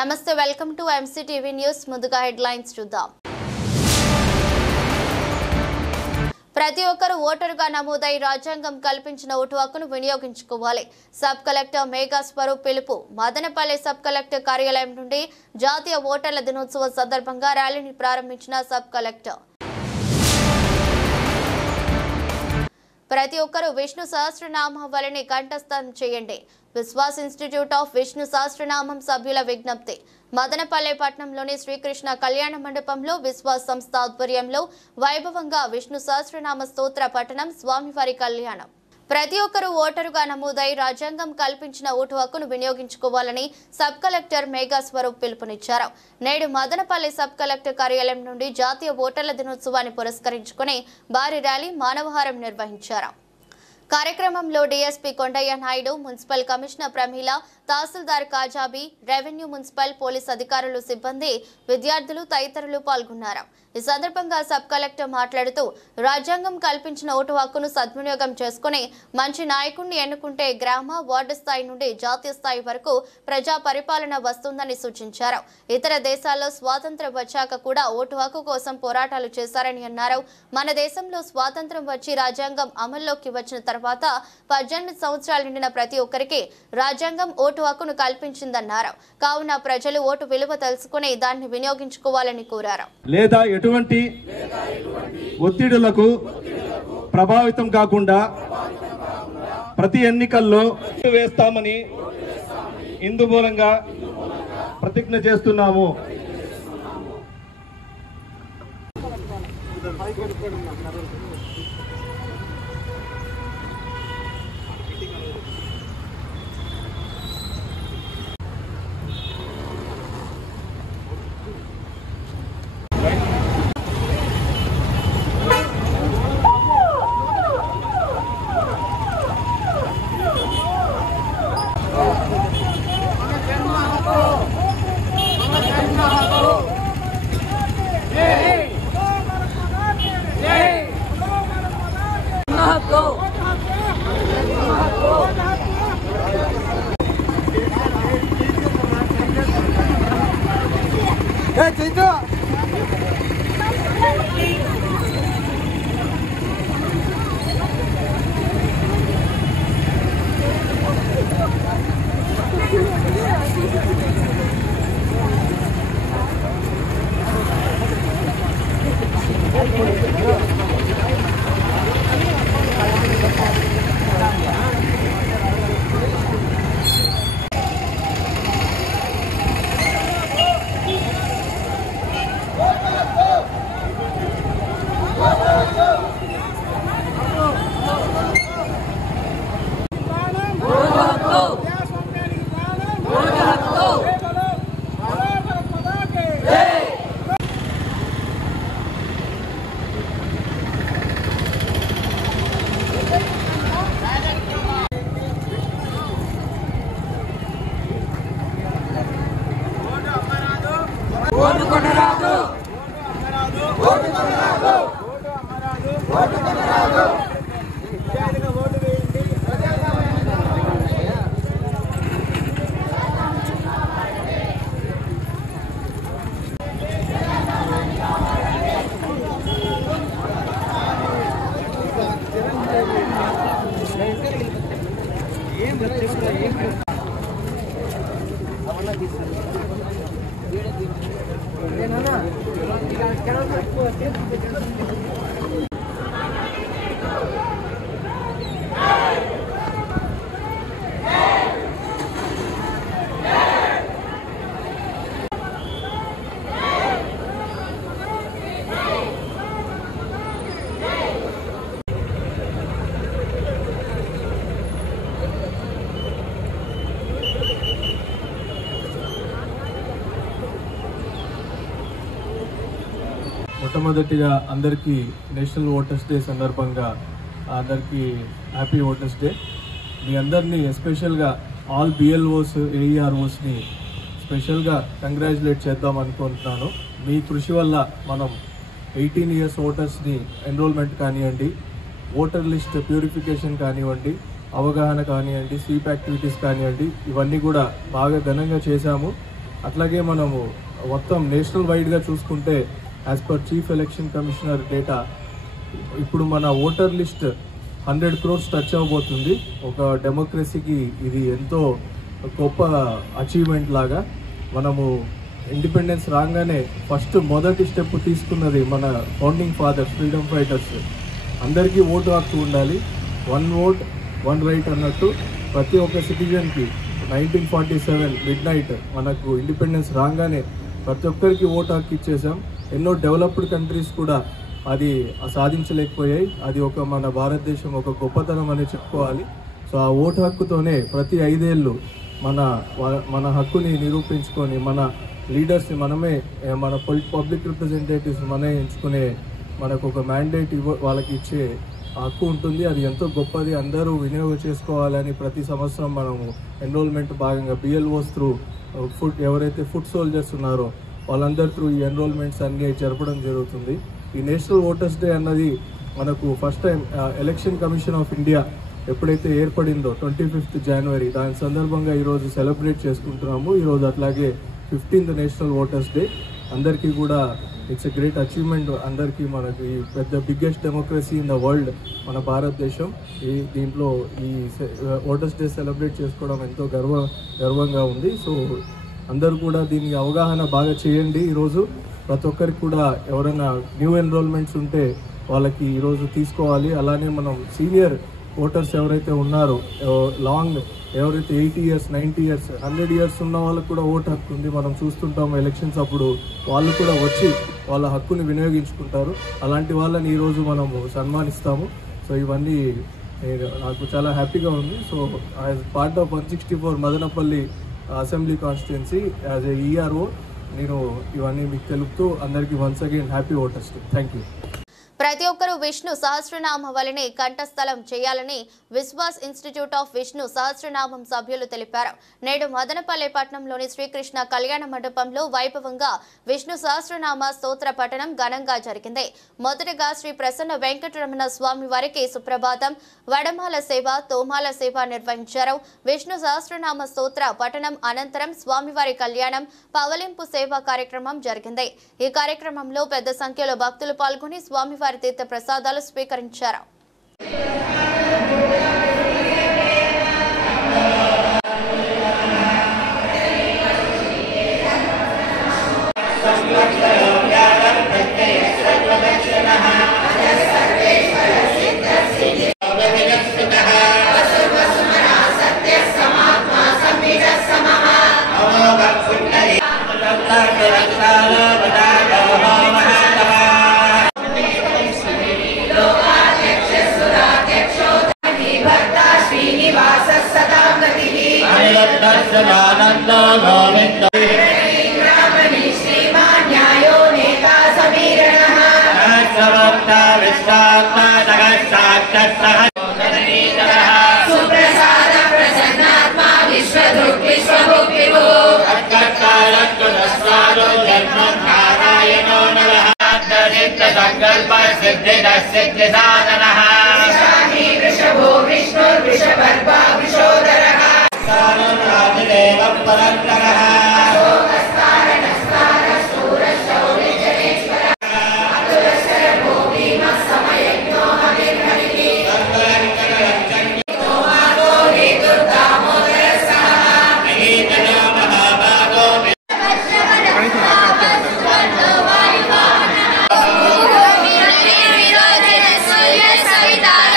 నమస్తే welcome to MCTV news ముందుగా headlines చూద్దాం ప్రతి ఒక్కరు ఓటరుగా నమోదై రాజ్యాంగం కల్పించిన ఓటు హక్కును వినియోగించుకోవాలి సబ్ కలెక్టర్ మేఘా స్వరూప్ పిలుపు మదనపల్లి సబ్ కలెక్టర్ కార్యాలయం నుండి జాతీయ ఓటర్ల దినోత్సవం సందర్భంగా ర్యాలీని ప్రారంభించిన సబ్ కలెక్టర్ ప్రతి ఒక్కరూ విష్ణు సహస్రనామావళిని కంఠస్థం చేయండి విశ్వాస్ ఇన్స్టిట్యూట్ ఆఫ్ విష్ణు సహస్రనామం సభ్యుల విజ్ఞప్తి మదనపల్లె పట్టణంలోని శ్రీకృష్ణ కళ్యాణ మండపంలో విశ్వాస్ సంస్థ ఆధ్వర్యంలో వైభవంగా విష్ణు సహస్రనామ స్తోత్ర పఠనం స్వామివారి కళ్యాణం ప్రతి ఒక్కరూ ఓటరుగా నమోదై రాజ్యాంగం కల్పించిన ఓటు హక్కును వినియోగించుకోవాలని సబ్ కలెక్టర్ మేఘా స్వరూప్ పిలుపునిచ్చారు నేడు మదనపల్లి సబ్ కలెక్టర్ కార్యాలయం నుండి జాతీయ ఓటర్ల దినోత్సవాన్ని పురస్కరించుకుని భారీ ర్యాలీ మానవహారం నిర్వహించారు కార్యక్రమంలో DSP Kondaiah Naidu municipal commissioner Pramila తహసీల్దార్ కాజాబీ రెవెన్యూ మున్సిపల్ పోలీస్ అధికారులు సిబ్బంది విద్యార్థులు తదితరులు పాల్గొన్నారు ఈ సందర్భంగా సబ్ కలెక్టర్ మాట్లాడుతూ రాజ్యాంగం కల్పించిన ఓటు హక్కును సద్వినియోగం చేసుకుని మంచి నాయకుడిని ఎన్నుకుంటే గ్రామ వార్డు స్థాయి నుండి జాతీయ స్థాయి వరకు ప్రజా పరిపాలన వస్తుందని సూచించారు ఇతర దేశాల్లో స్వాతంత్ర్యం వచ్చాక కూడా ఓటు హక్కు కోసం పోరాటాలు చేశారని అన్నారు మన దేశంలో స్వాతంత్ర్యం వచ్చి రాజ్యాంగం అమల్లోకి వచ్చిన తర్వాత 18 సంవత్సరాలు నిండిన ప్రతి ఒక్కరికి రాజ్యాంగం ఓటు హక్కును కల్పించిందన్నారు కావున ప్రజలు ఓటు విలువ తెలుసుకుని దాన్ని వినియోగించుకోవాలని కోరారు లేదా ఎటువంటి ఒత్తిడులకు ప్రభావితం కాకుండా ప్రతి ఎన్నికల్లో వేస్తామని ఇందు మూలంగా ప్రతిజ్ఞ చేస్తున్నాము మొట్టమొదటిగా అందరికీ నేషనల్ ఓటర్స్ డే సందర్భంగా అందరికీ హ్యాపీ ఓటర్స్ డే మీ అందరినీ ఎస్పెషల్గా ఆల్ బిఎల్ఓస్ ఏఈఆర్ఓస్ని స్పెషల్గా కంగ్రాచులేట్ చేద్దాం అనుకుంటున్నాను మీ కృషి వల్ల మనం 18 ఇయర్స్ ఓటర్స్ని ఎన్రోల్మెంట్ కానివ్వండి ఓటర్ లిస్ట్ ప్యూరిఫికేషన్ కానివ్వండి అవగాహన కానివ్వండి స్వీప్ యాక్టివిటీస్ కానివ్వండి ఇవన్నీ కూడా బాగా ఘనంగా చేశాము అట్లాగే మనము మొత్తం నేషనల్ వైడ్గా చూసుకుంటే as per chief election commissioner data ఇప్పుడు మన ఓటర్ లిస్ట్ 100 crores టచ్ అవబోతుంది. ఒక డెమోక్రసీకి ఇది ఎంతో గొప్ప అచీవ్మెంట్ లాగా. మనము ఇండిపెండెన్స్ రాగానే ఫస్ట్ మొదటి స్టెప్ తీసుకున్నది మన ఫౌండింగ్ ఫాదర్స్, ఫ్రీడమ్ ఫైటర్స్. అందరికీ ఓటు హక్కు ఉండాలి, 1 vote 1 right అన్నట్టు ప్రతి ఒక్క సిటిజన్కి 1947 midnight మనకు ఇండిపెండెన్స్ రాగానే ప్రతి ఒక్కరికి ఓటు హక్కు ఇచ్చేసాం. ఎన్నో డెవలప్డ్ కంట్రీస్ కూడా అది సాధించలేకపోయాయి. అది ఒక మన భారతదేశం ఒక గొప్పతనం అని చెప్పుకోవాలి. సో ఆ ఓటు హక్కుతోనే ప్రతి 5 ఏళ్ళు మన హక్కుని నిరూపించుకొని మన లీడర్స్ని మనమే, మన పబ్లిక్ రిప్రజెంటేటివ్స్ మనమే ఎంచుకునే మనకు ఒక మ్యాండేట్ వాళ్ళకి ఇచ్చే హక్కు ఉంటుంది. అది ఎంతో గొప్పది, అందరూ వినియోగం చేసుకోవాలని ప్రతి సంవత్సరం మనము ఎన్రోల్మెంట్ భాగంగా బిఎల్ఓస్ త్రూ ఎవరైతే ఫుడ్ సోల్జర్స్ ఉన్నారో వాళ్ళందరి త్రూ ఈ ఎన్రోల్మెంట్స్ అన్నీ జరపడం జరుగుతుంది. ఈ నేషనల్ ఓటర్స్ డే అన్నది మనకు first time election commission of India ఎప్పుడైతే ఏర్పడిందో 25th January, దాని సందర్భంగా ఈరోజు సెలబ్రేట్ చేసుకుంటున్నాము. ఈరోజు అట్లాగే 15th నేషనల్ ఓటర్స్ డే. అందరికీ కూడా ఇట్స్ ఎ గ్రేట్ అచీవ్మెంట్. అందరికీ మనకి పెద్ద biggest democracy in the world మన భారతదేశం. దీంట్లో ఈ ఓటర్స్ డే సెలబ్రేట్ చేసుకోవడం ఎంతో గర్వంగా ఉంది. సో అందరూ కూడా దీనికి అవగాహన బాగా చేయండి. ఈరోజు ప్రతి ఒక్కరికి కూడా ఎవరైనా న్యూ ఎన్రోల్మెంట్స్ ఉంటే వాళ్ళకి ఈరోజు తీసుకోవాలి. అలానే మనం సీనియర్ ఓటర్స్ ఎవరైతే ఉన్నారో ఎవరైతే 80 years 90 years 100 years ఉన్న వాళ్ళకు కూడా ఓటు హక్కు ఉంది. మనం చూస్తుంటాం ఎలక్షన్స్ అప్పుడు వాళ్ళు కూడా వచ్చి వాళ్ళ హక్కుని వినియోగించుకుంటారు. అలాంటి వాళ్ళని ఈరోజు మనము సన్మానిస్తాము. సో ఇవన్నీ నాకు చాలా హ్యాపీగా ఉంది. So as part of 164 Madanapalle assembly constituency as a ERO నేను ఇవన్నీ మీకు తెలుపుతూ అందరికీ once again happy voters day. Thank you. ప్రతి ఒక్కరూ విష్ణు సహస్రనామ వలనే కంఠస్థలం చేయాలని విశ్వాస్ ఇన్స్టిట్యూట్ ఆఫ్ విష్ణు సహస్రనామం సభ్యులు తెలిపారు. నేడు మదనపల్లె పట్టణంలోని శ్రీకృష్ణ కళ్యాణ మండపంలో వైభవంగా విష్ణు సహస్రనామ స్తోత్ర పఠనం ఘనంగా జరిగింది. మొదటగా శ్రీ ప్రసన్న వెంకటరమణ స్వామి వారికి సుప్రభాతం, వడమాల సేవ, తోమాల సేవ నిర్వహించారు. విష్ణు సహస్రనామ స్తోత్ర పఠనం అనంతరం స్వామివారి కళ్యాణం, పవలింపు సేవ కార్యక్రమం జరిగింది. ఈ కార్యక్రమంలో పెద్ద సంఖ్యలో భక్తులు పాల్గొని స్వామివారి తీర్థ ప్రసాదాలు స్వీకరించారు. संकल्प सिद्धि सिद्धि साधनः वृषभो Vishnu वृषभर्वा वृषोदरः सानुराधिदेव परन्तरः Sita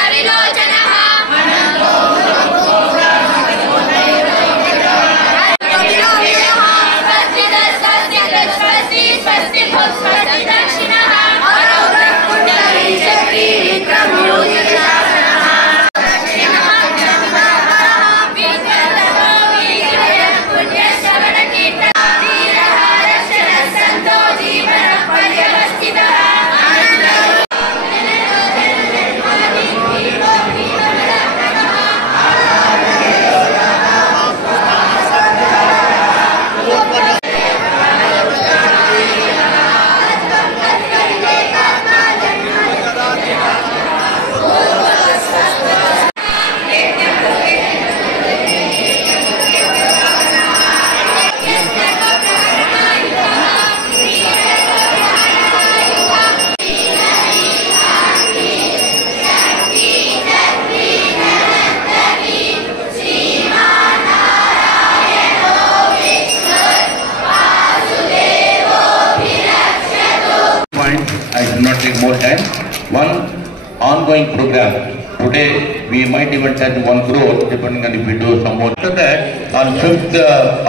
ongoing program. Today we might even touch 1 crore depending on if we do some more. After that, on 5th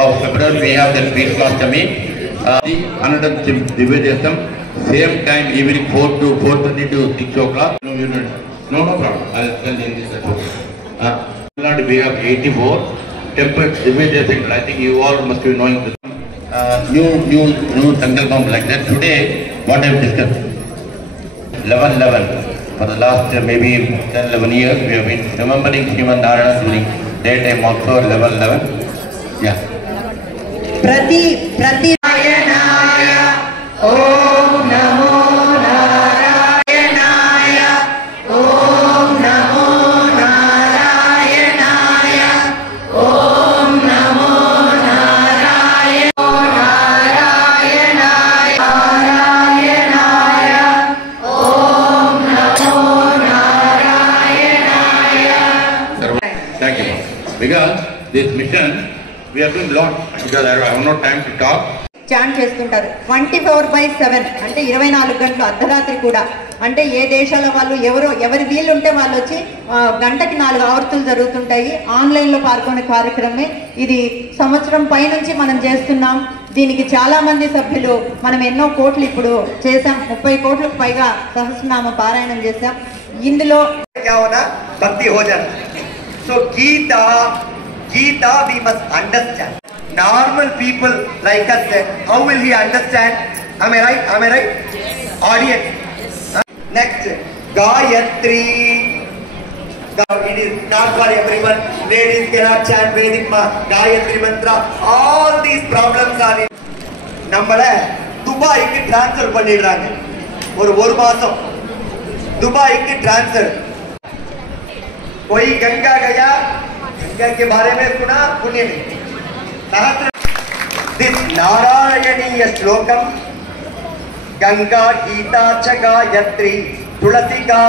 of February we have the Krishnastami, the 100th Divyadesam, same time evening 4 to 4:30 to 6 o'clock. No problem. I'll tell in this. We have 84 temple Divyadesam. I think you all must be knowing this. New Sankalpam like that. Today, what I have discussed, 11/11. For the last maybe 10-11 years, we have been remembering Sriman Narayana during daytime also 11/11. Yeah. Prati Naranaya, Om Namo Narayanaya, Om Namo Narayanaya, Om Namo Thank you. Because this mission, we are doing a lot. Because I have no time to talk. Chant చేస్తుంటారు 24/7 అంటే 24 గంటలు అర్ధరాత్రి కూడా. అంటే ఏ దేశాల వాళ్ళు ఎవరి వీలు ఉంటే వాళ్ళు వచ్చి గంటకి 4 ఆవర్తులు జరుగుతుంటాయి. ఆన్లైన్లో పాల్గొనే కార్యక్రమమే ఇది. సంవత్సరం పైనుంచి మనం చేస్తున్నాం. దీనికి చాలా మంది సభ్యులు, మనం ఎన్నో కోట్లు ఇప్పుడు చేసాం. 30 కోట్లకు పైగా సహస్రనామ పారాయణం చేసాం. ఇందులో భక్తి హోజన. So Gita we must understand. Normal people like us, how will he understand? Am I right? Audience. Next, Gayatri. It is not for everyone. Ladies cannot chant Vedic Gayatri mantra. All these problems are in. நம்மள துபாய்க்கு transfer பண்ணிடுறாங்க. ஒரு மாசம் Dubai transfer. कोई गंगा गया, गंगा के बारे में सुना, पुण्य नहीं. दिस नारायणीय श्लोकम गंगा गीता च गायत्री तुलसिका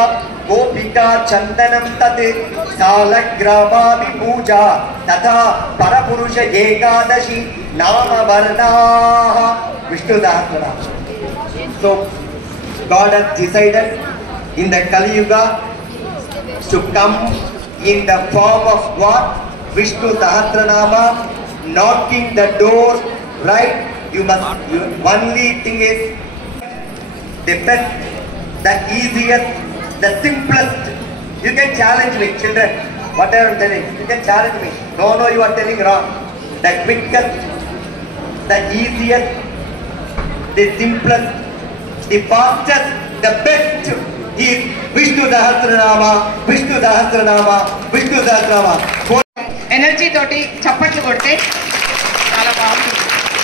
गोपिका चंदनम तत् सालग्रामाभि पूजा तथा परपुरुष एकादशी नाम वर्णाः विष्णु सहस्रनाम. So God has decided in the Kali Yuga to come in the form of what? Vishnu Sahasranama, knocking the door, right? Only thing is the best, the easiest, the simplest. You can challenge me, children, whatever I'm telling, you can challenge me. No, you are telling wrong. The quickest, the easiest, the simplest, the fastest, the best is Vishnu Sahasranama, Vishnu Sahasranama, Vishnu Sahasranama. Energy తోటి చప్పట్లు కొడితే చాలా బాగుంటుంది.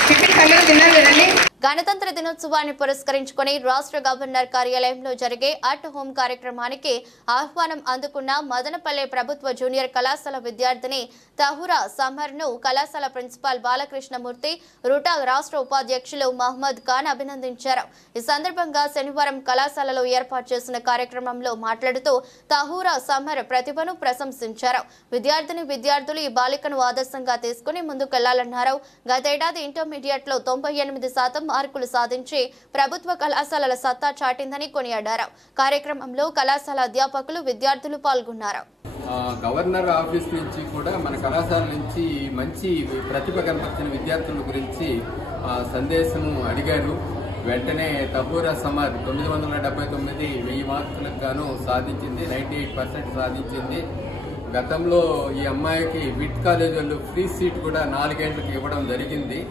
Tiffin అందరూ తిన్నారు కదండి. గణతంత్ర దినోత్సవాన్ని పురస్కరించుకొని రాష్ట్ర గవర్నర్ కార్యాలయంలో జరిగే అట్ హోమ్ కార్యక్రమానికి ఆహ్వానం అందుకున్న మదనపల్లె ప్రభుత్వ జూనియర్ కళాశాల విద్యార్థిని తహూరా సమర్ను కళాశాల ప్రిన్సిపాల్ బాలకృష్ణమూర్తి, రుటా రాష్ట్ర ఉపాధ్యక్షులు మహమ్మద్ ఖాన్ అభినందించారు. ఈ సందర్భంగా శనివారం కళాశాలలో ఏర్పాటు చేసిన కార్యక్రమంలో మాట్లాడుతూ తహూరా సమర్ ప్రతిభను ప్రశంసించారు. విద్యార్థులు ఈ బాలికను ఆదర్శంగా తీసుకుని ముందుకెళ్లాలన్నారు. గతేడాది ఇంటర్మీడియట్ లో 98% మార్కులు సాధించి ప్రభుత్వ కళాశాలల సత్తా చాటిందని కొనియాడారు. కార్యక్రమంలో కళాశాల అధ్యాపకులు, విద్యార్థులు పాల్గొన్నారు. గవర్నర్ ఆఫీస్ నుంచి కూడా మన కళాశాల నుంచి మంచి ప్రతిభ కనపరిచిన విద్యార్థుల గురించి సందేశం అడిగారు. వెంటనే తహూరా సమర్ 979 1000 మార్కులకు గాను సాధించింది, 98% సాధించింది. గతంలో ఈ అమ్మాయికి విట్ కాలేజ్ వాళ్ళు ఫ్రీ సీట్ కూడా 4 గంటలకు ఇవ్వడం జరిగింది.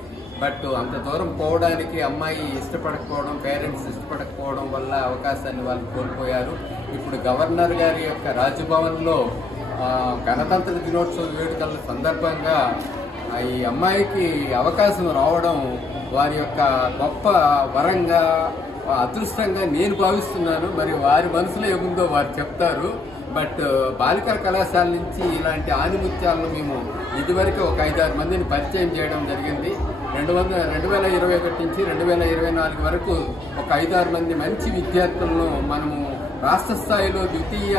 బట్ అంత దూరం పోవడానికి అమ్మాయి ఇష్టపడకపోవడం, పేరెంట్స్ ఇష్టపడకపోవడం వల్ల అవకాశాన్ని వాళ్ళు కోల్పోయారు. ఇప్పుడు గవర్నర్ గారి యొక్క రాజ్భవన్లో గణతంత్ర దినోత్సవ వేడుకల సందర్భంగా ఈ అమ్మాయికి అవకాశం రావడం వారి యొక్క గొప్ప వరంగా, అదృష్టంగా నేను భావిస్తున్నాను. మరి వారి మనసులో ఏముందో వారు చెప్తారు. బట్ బాలికల కళాశాల నుంచి ఇలాంటి ఆనిముత్యాలను మేము ఇదివరకు ఒక 5-6 మందిని పరిచయం చేయడం జరిగింది. 2021 నుంచి 2024 వరకు ఒక 5-6 మంది మంచి విద్యార్థులను మనము రాష్ట్ర స్థాయిలో ద్వితీయ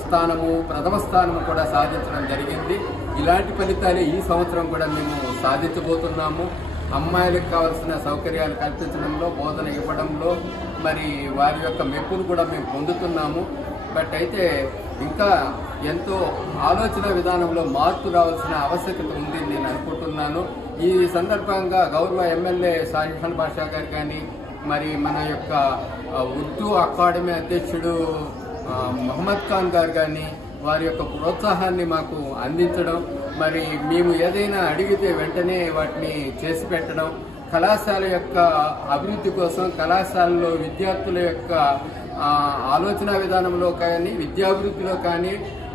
స్థానము, ప్రథమ స్థానము కూడా సాధించడం జరిగింది. ఇలాంటి ఫలితాలే ఈ సంవత్సరం కూడా మేము సాధించబోతున్నాము. అమ్మాయిలకు కావాల్సిన సౌకర్యాలు కల్పించడంలో, బోధన ఇవ్వడంలో మరి వారి యొక్క మెప్పును కూడా మేము పొందుతున్నాము. బట్ అయితే ఇంకా ఎంతో ఆలోచన విధానంలో మార్పు రావాల్సిన ఆవశ్యకత ఉంది నేను అనుకుంటున్నాను. ఈ సందర్భంగా గౌరవ ఎమ్మెల్యే షాజహాన్ బాషా గారు కానీ, మరి మన యొక్క ఉర్దూ అకాడమీ అధ్యక్షుడు మహమ్మద్ ఖాన్ గారు కానీ వారి యొక్క ప్రోత్సాహాన్ని మాకు అందించడం, మరి మేము ఏదైనా అడిగితే వెంటనే వాటిని చేసి పెట్టడం, కళాశాల యొక్క అభివృద్ధి కోసం కళాశాలలో విద్యార్థుల యొక్క ఆలోచన విధానంలో కానీ విద్యాభివృద్ధిలో కానీ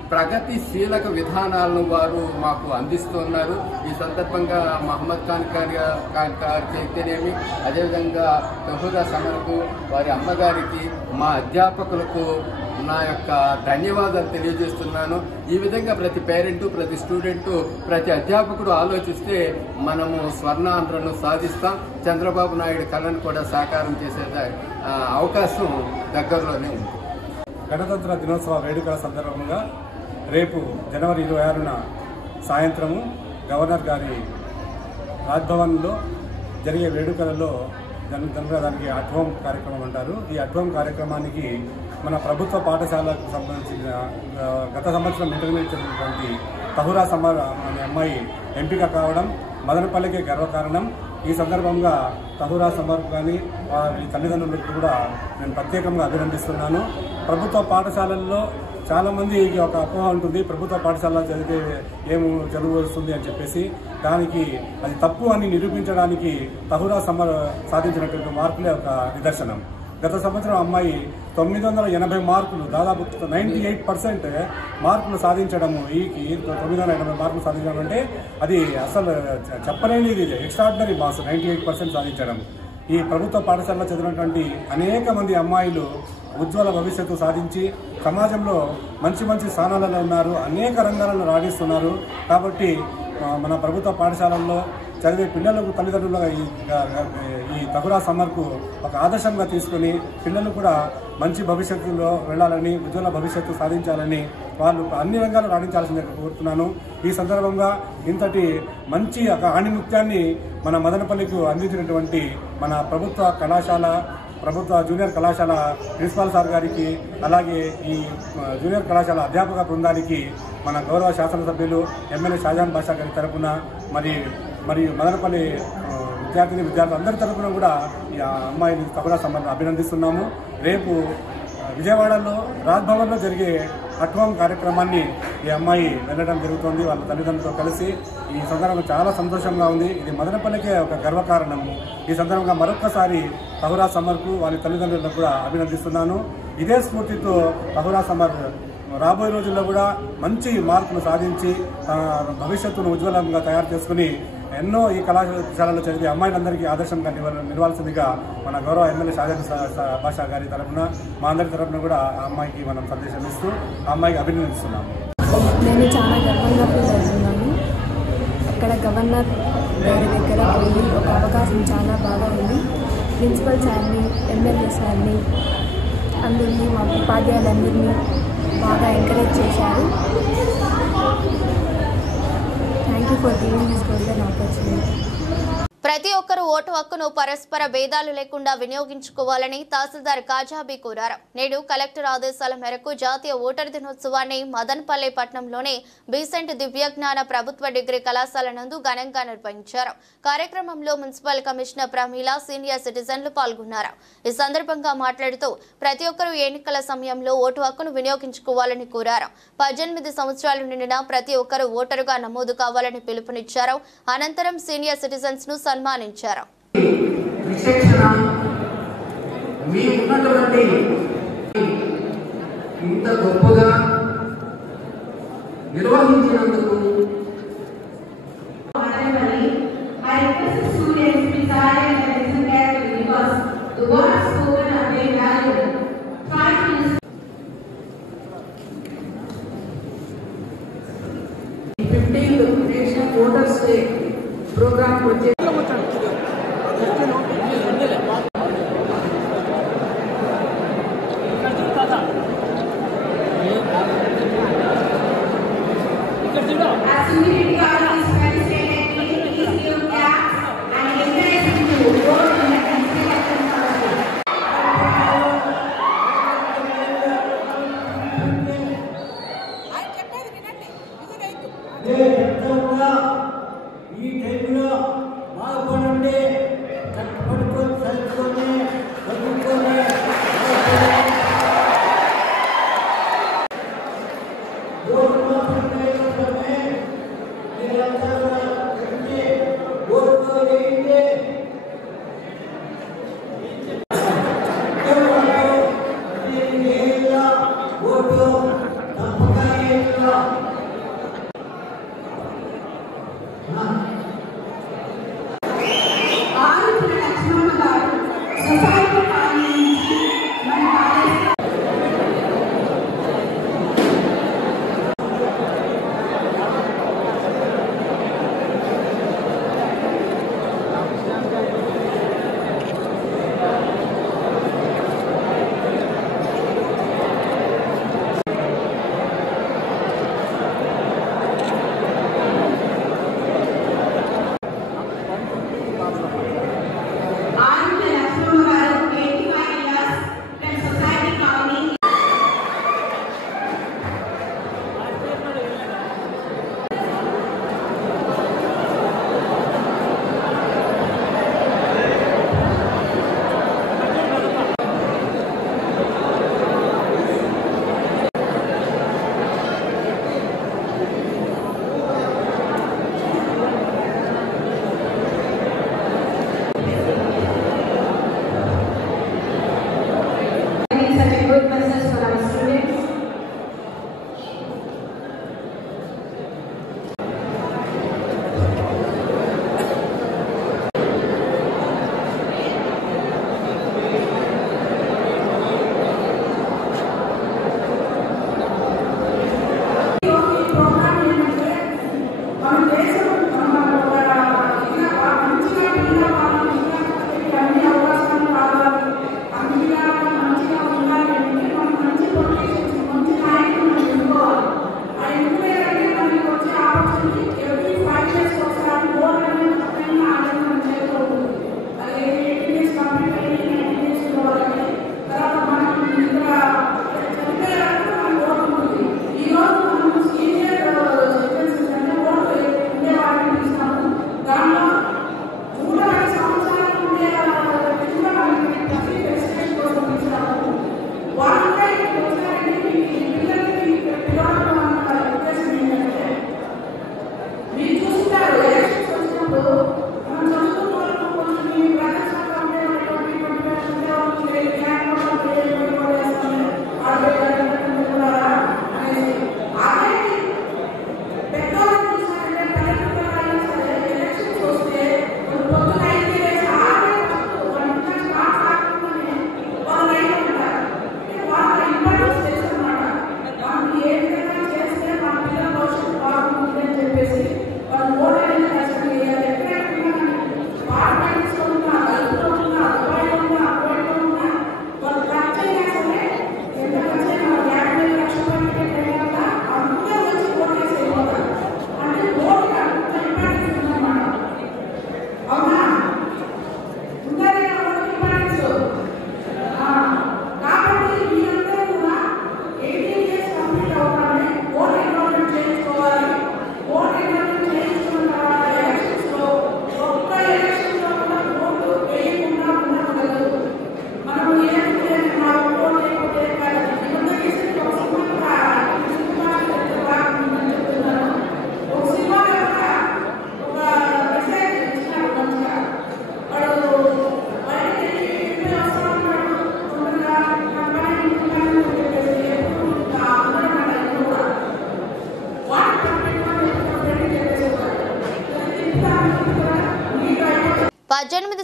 ప్రగతిశీలక విధానాలను వారు మాకు అందిస్తున్నారు. ఈ సందర్భంగా మహమ్మద్ ఖాన్ గారికి అయితేనేమి, అదేవిధంగా తహూరా సమర్కు, వారి అమ్మగారికి, మా అధ్యాపకులకు నా యొక్క ధన్యవాదాలు తెలియజేస్తున్నాను. ఈ విధంగా ప్రతి పేరెంటు, ప్రతి స్టూడెంటు, ప్రతి అధ్యాపకుడు ఆలోచిస్తే మనము స్వర్ణాంధ్రను సాధిస్తాం. చంద్రబాబు నాయుడు కళను కూడా సాకారం చేసే అవకాశం దగ్గరలోనే ఉంది. గణతంత్ర దినోత్సవ వేడుకల సందర్భంగా రేపు జనవరి 26న సాయంత్రము గవర్నర్ గారి రాజ్భవన్లో జరిగే వేడుకలలో దానికి అట్హోమ్ కార్యక్రమం అంటారు. ఈ అట్హోమ్ కార్యక్రమానికి మన ప్రభుత్వ పాఠశాలకు సంబంధించిన గత సంవత్సరం ఇంటర్మీడియట్ చదివినటువంటి తహూరా సమర్ అనే అమ్మాయి ఎంపిక కావడం మదనపల్లికే గర్వకారణం. ఈ సందర్భంగా తహూరా సమర్ కానీ వారి తల్లిదండ్రులకు కూడా నేను ప్రత్యేకంగా అభినందిస్తున్నాను. ప్రభుత్వ పాఠశాలల్లో చాలామంది ఒక అపోహ ఉంటుంది, ప్రభుత్వ పాఠశాలలో చదివితే ఏమి చదువు వస్తుంది అని చెప్పేసి. దానికి అది తప్పు అని నిరూపించడానికి తహూరా సమర్ సాధించినటువంటి మార్కులే ఒక నిదర్శనం. గత సంవత్సరం అమ్మాయి 980 మార్కులు, దాదాపు 98% మార్కులు సాధించడము, ఈ 980 మార్కులు సాధించడం అంటే అది అసలు చెప్పలేనిది, ఎక్స్ట్రాడినరీ మార్క్స్ 98% సాధించడం. ఈ ప్రభుత్వ పాఠశాలలో చదివినటువంటి అనేక మంది అమ్మాయిలు ఉజ్వల భవిష్యత్తు సాధించి సమాజంలో మంచి మంచి స్థానాలలో ఉన్నారు, అనేక రంగాలలో రాణిస్తున్నారు. కాబట్టి మన ప్రభుత్వ పాఠశాలల్లో చదివే పిల్లలకు తల్లిదండ్రులుగా ఈ తహూరా సమర్కు ఒక ఆదర్శంగా తీసుకుని పిల్లలు కూడా మంచి భవిష్యత్తులో వెళ్ళాలని, ఉజ్వల భవిష్యత్తు సాధించాలని, వాళ్ళు అన్ని రంగాల్లో రాణించాల్సిందిగా కోరుతున్నాను. ఈ సందర్భంగా ఇంతటి మంచి ఒక ఆణిముత్యాన్ని మన మదనపల్లికి అందించినటువంటి మన ప్రభుత్వ జూనియర్ కళాశాల ప్రిన్సిపాల్ సార్ గారికి, అలాగే ఈ జూనియర్ కళాశాల అధ్యాపక బృందానికి మన గౌరవ శాసనసభ్యులు ఎమ్మెల్యే షాజహాన్ బాషా గారి తరఫున మరియు మదనపల్లి విద్యార్థులు అందరి తరఫున కూడా ఈ అమ్మాయిని తహూరా సమర్ను అభినందిస్తున్నాము. రేపు విజయవాడలో రాజ్భవన్లో జరిగే అట్హోమ్ కార్యక్రమాన్ని ఈ అమ్మాయి వెళ్ళడం జరుగుతుంది వాళ్ళ తల్లిదండ్రులతో కలిసి. ఈ సందర్భంగా చాలా సంతోషంగా ఉంది. ఇది మదనపల్లికే ఒక గర్వకారణము. ఈ సందర్భంగా మరొక్కసారి తహూరా సమర్కు వాళ్ళ తల్లిదండ్రులకు కూడా అభినందిస్తున్నాను. ఇదే స్ఫూర్తితో తహూరా సమర్ రాబోయే రోజుల్లో కూడా మంచి మార్కులు సాధించి భవిష్యత్తును ఉజ్వలంగా తయారు చేసుకుని ఎన్నో ఈ కళాశాలలో చదివే అమ్మాయిలందరికీ ఆదర్శంగా నిలవాల్సిందిగా మన గౌరవ ఎమ్మెల్యే షాజహాన్ బాషా గారి తరఫున మా అందరి తరఫున కూడా ఆ అమ్మాయికి మనం సందేశం ఇస్తూ ఆ అమ్మాయికి అభినందిస్తున్నాము. నేను చాలా గర్వంగా ఫీల్ అవుతున్నాను. అక్కడ గవర్నర్ గారి దగ్గర పోయి ఒక అవకాశం చాలా బాగా ఉంది. ప్రిన్సిపల్ సార్ని, ఎమ్మెల్యే సార్ని, అందరినీ మా ఉపాధ్యాయులందరినీ బాగా ఎంకరేజ్ చేశారు. Thank you for giving this golden opportunity. ప్రతి ఒక్కరూ ఓటు హక్కును పరస్పర భేదాలు లేకుండా వినియోగించుకోవాలని తహసీల్దార్ కాజాబీ కోరారు. నేడు కలెక్టర్ ఆదేశాల మేరకు జాతీయ ఓటర్ దినోత్సవాన్ని మదనపల్లి పట్టణంలోని బీసెంట్ దివ్యజ్ఞాన ప్రభుత్వ డిగ్రీ కళాశాల నందు ఘనంగా నిర్వహించారు. కార్యక్రమంలో మున్సిపల్ కమిషనర్ ప్రమీల, సీనియర్ సిటిజన్లు పాల్గొన్నారు. ఈ సందర్భంగా మాట్లాడుతూ ప్రతి ఒక్కరూ ఎన్నికల సమయంలో ఓటు హక్కును వినియోగించుకోవాలని కోరారు. 18 సంవత్సరాలు నిండిన ప్రతి ఒక్కరూ ఓటరుగా నమోదు కావాలని పిలుపునిచ్చారు. అనంతరం సీనియర్ సిటిజన్స్ ను సన్మానించారు. ఇంత గొప్పగా నిర్వహించినందుకు నేషనల్ ఓటర్స్ డే ప్రోగ్రామ్ వచ్చే ఉత్సవంగా ఈ టైంలో బాగుపడండి, కట్టుబడుకొని చదువుకొని చదువుకొని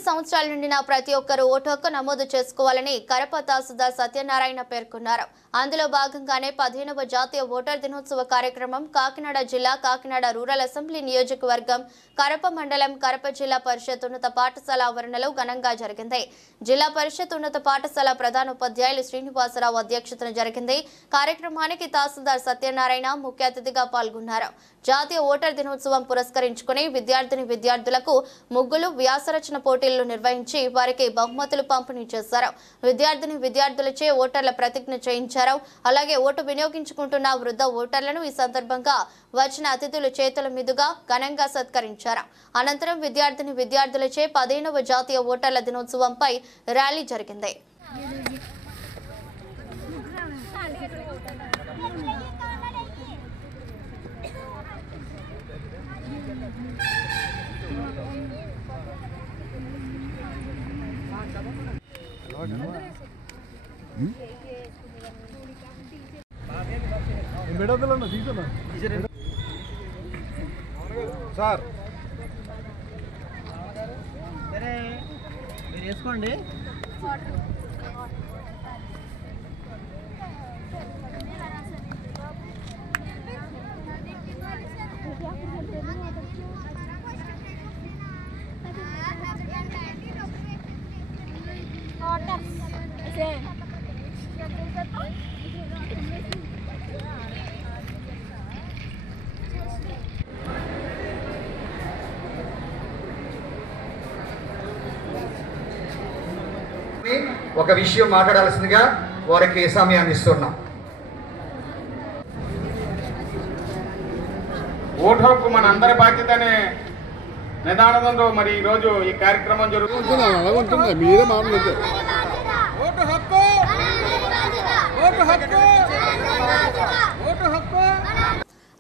సంవత్సరాల నుండి ప్రతి ఒక్కరూ ఓటు హక్కు నమోదు చేసుకోవాలని కరప తహసీల్దార్ సత్యనారాయణ పేర్కొన్నారు. అందులో భాగంగానే 15వ జాతీయ ఓటర్ దినోత్సవ కార్యక్రమం కాకినాడ జిల్లా కాకినాడ రూరల్ అసెంబ్లీ నియోజకవర్గం కరప మండలం కరప జిల్లా పరిషత్ ఉన్నత పాఠశాల ఆవరణలో ఘనంగా జరిగింది. జిల్లా పరిషత్ ఉన్నత పాఠశాల ప్రధాన ఉపాధ్యాయులు శ్రీనివాసరావు అధ్యక్షతన జరిగింది. కార్యక్రమానికి తహసీల్దార్ సత్యనారాయణ ముఖ్య అతిథిగా పాల్గొన్నారు. జాతీయ ఓటర్ దినోత్సవం పురస్కరించుకుని విద్యార్థులకు ముగ్గులు, వ్యాస ప్రశ్నవచన పోటీలను నిర్వహించి వారికి బహుమతులు పంపిణీ చేశారు. విద్యార్థులచే ఓటర్ల ప్రతిజ్ఞ చేయించారు. అలాగే ఓటు వినియోగించుకుంటున్న వృద్ధ ఓటర్లను ఈ సందర్భంగా వచ్చిన అతిథుల చేతుల మీదుగా ఘనంగా సత్కరించారు. అనంతరం విద్యార్థులచే 15వ జాతీయ ఓటర్ల దినోత్సవంపై ర్యాలీ జరిగింది. సార్ మీరు వేసుకోండి. ఒక విషయం మాట్లాడాల్సిందిగా వారికి సమయాన్ని ఇస్తున్నాం. ఓటు హక్కు మన అందరి బాధ్యతనే నిదానంలో మరి ఈ రోజు ఈ కార్యక్రమం జరుగుతుంది. ఓటు హక్కు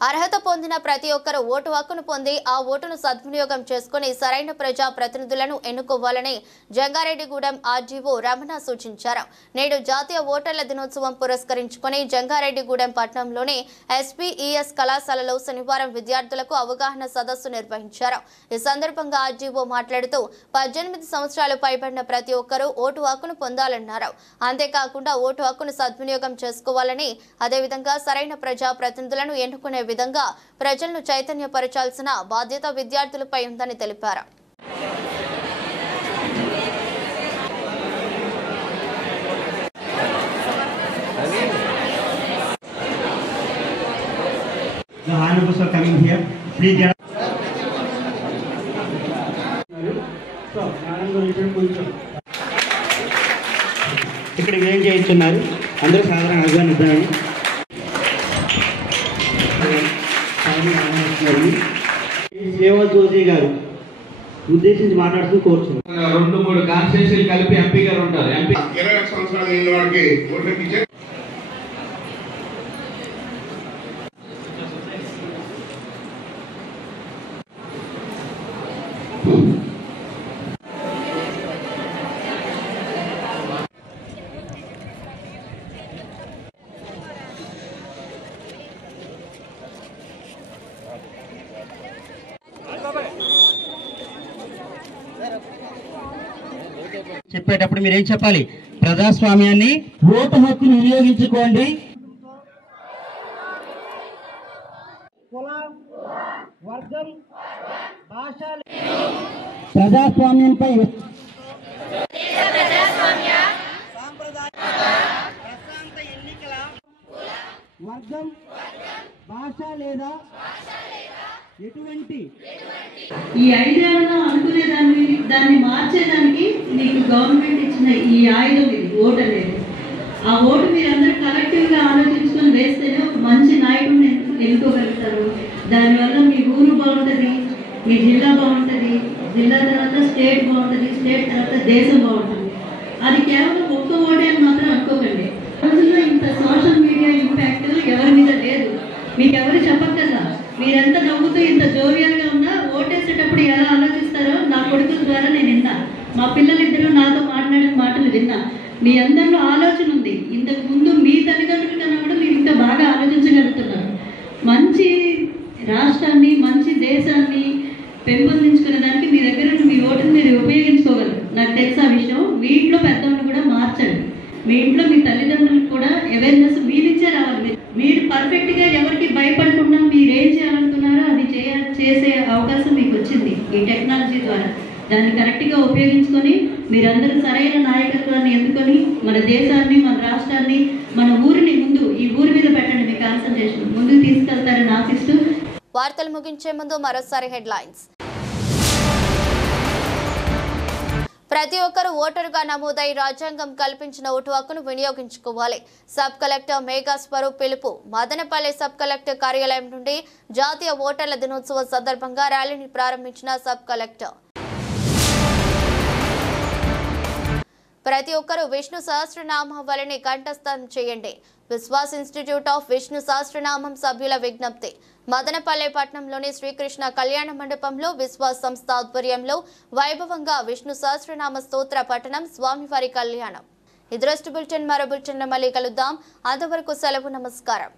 అర్హత పొందిన ప్రతి ఒక్కరూ ఓటు హక్కును పొంది ఆ ఓటును సద్వినియోగం చేసుకుని సరైన ప్రజా ప్రతినిధులను ఎన్నుకోవాలని జంగారెడ్డిగూడెం ఆర్డీఓ రమణ సూచించారు. నేడు జాతీయ ఓటర్ల దినోత్సవం పురస్కరించుకుని జంగారెడ్డిగూడెం పట్టణంలోని ఎస్పీఈఎస్ కళాశాలలో శనివారం విద్యార్థులకు అవగాహన సదస్సు నిర్వహించారు. ఈ సందర్భంగా ఆర్డీఓ మాట్లాడుతూ 18 సంవత్సరాలు పైబడిన ప్రతి ఒక్కరూ ఓటు హక్కును పొందాలన్నారు. అంతేకాకుండా ఓటు హక్కును సద్వినియోగం చేసుకోవాలని, అదేవిధంగా సరైన ప్రజా ప్రతినిధులను ఎన్నుకునే విధంగా ప్రజలను చైతన్యపరచాల్సిన బాధ్యత విద్యార్థులపై ఉందని తెలిపారు. ఇక్కడ ఏం చేస్తున్నారు అందరూ సాధారణ ఆహ్వానిద్దామని సేవా జోజీ గారు ఉద్దేశించి మాట్లాడుతూ కోరుచున్నారు. 2-3 కాన్స్టిట్యూన్సీలు కలిపి ఎంపీ గారు ఉంటారు. ఎంపీ 20 సంవత్సరాల నిండిన వాడికి ఓట్లకి ఇచ్చే చెప్పేటప్పుడు మీరేం చెప్పాలి? ప్రజాస్వామ్యాన్ని ఓటు హక్కును వినియోగించుకోండి. వర్గం భాష ప్రజాస్వామ్యంపై వర్గం భాష లేదా ఎటువంటి ఈ ఐదేళ్ళలో అనుకునే దాన్ని మార్చేదానికి మీకు గవర్నమెంట్ ఇచ్చిన ఈ ఆయుధం ఇది ఓటు అనేది. ఆ ఓటు మీరందరూ కలెక్టివ్గా ఆలోచించుకొని వేస్తేనే ఒక మంచి నాయకుడిని ఎన్నుకోగలుగుతారు. దానివల్ల మీ ఊరు బాగుంటుంది, మీ జిల్లా బాగుంటుంది, జిల్లా తర్వాత స్టేట్ బాగుంటుంది, స్టేట్ తర్వాత దేశం బాగుంటుంది. అది కేవలం ఒక్క ఓటే అని మాత్రం అనుకోకండి. రోజుల్లో ఇంత సోషల్ మీడియా ఇంపాక్ట్ ఎవరి మీద లేదు. మీకు ఎవరు చెప్పక్కర్లా. మీరెంత నవ్వుతూ ఇంత జోవియల్గా ఉన్నా ఓటేసేటప్పుడు ఎలా ఆలోచిస్తారో నా కొడుకుల ద్వారా నేను విన్నా. మా పిల్లలిద్దరూ నాతో మాట్లాడిన మాటలు విన్నా. మీ అందరిలో ఆలోచన ఉంది. ఇంతకు ముందు మీ తల్లిదండ్రుల కన్నా కూడా మీరు ఇంకా బాగా ఆలోచించగలుగుతున్నారు. మంచి రాష్ట్రాన్ని, మంచి దేశాన్ని పెంపొందించుకునే దానికి మీ దగ్గర మీ ఓటుని మీరు ఉపయోగించుకోగలరు. నాకు తెలుసు ఆ విషయం. మీ ఇంట్లో పెద్దవాళ్ళు కూడా మార్చండి. మీ ఇంట్లో మీ తల్లిదండ్రులకు కూడా అవేర్నెస్ మీ నుంచే రావాలి. మీరు పర్ఫెక్ట్గా ఎవరికి భయపడకుండా మీరు ఏం చేయాలనుకున్నారో అది చేసే అవకాశం మీకు వచ్చింది ఈ టెక్నాలజీ ద్వారా. దాన్ని కరెక్ట్గా ఉపయోగించుకొని మీరందరూ సరైన నాయకత్వాన్ని ఎన్నుకొని మన దేశాన్ని, మన రాష్ట్రాన్ని, మన ఊరిని ముందు ఈ ఊరి మీద పెట్టండి. మీ కాన్సన్ట్రేషన్ ముందుకు తీసుకెళ్తారని ఆశిస్తూ వార్తలు ముగించే ముందు మరోసారి హెడ్లైన్స్. ప్రతి ఒక్కరూ ఓటరుగా నమోదై రాజ్యాంగం కల్పించిన ఓటు హక్కును వినియోగించుకోవాలి. సబ్ కలెక్టర్ మేఘా స్వరూప్ పిలుపు. మదనపల్లె సబ్ కలెక్టర్ కార్యాలయం నుండి జాతీయ ఓటర్ల దినోత్సవం సందర్భంగా ర్యాలీని ప్రారంభించిన సబ్ కలెక్టర్. ప్రతి ఒక్కరూ విష్ణు సహస్రనామావళిని కంఠస్థం చేయండి. విశ్వాస్ ఇన్స్టిట్యూట్ ఆఫ్ విష్ణు సహస్రనామం సభ్యుల విజ్ఞప్తి. మదనపల్లె పట్టణంలోని శ్రీకృష్ణ కళ్యాణ మండపంలో విశ్వాస్ సంస్థ ఆధ్వర్యంలో వైభవంగా విష్ణు సహస్రనామ స్తోత్ర పఠనం, స్వామివారి కళ్యాణం. ఇది బులెటిన్. మరో బులెటిన్లో మళ్ళీ కలుద్దాం. అంతవరకు సెలవు. నమస్కారం.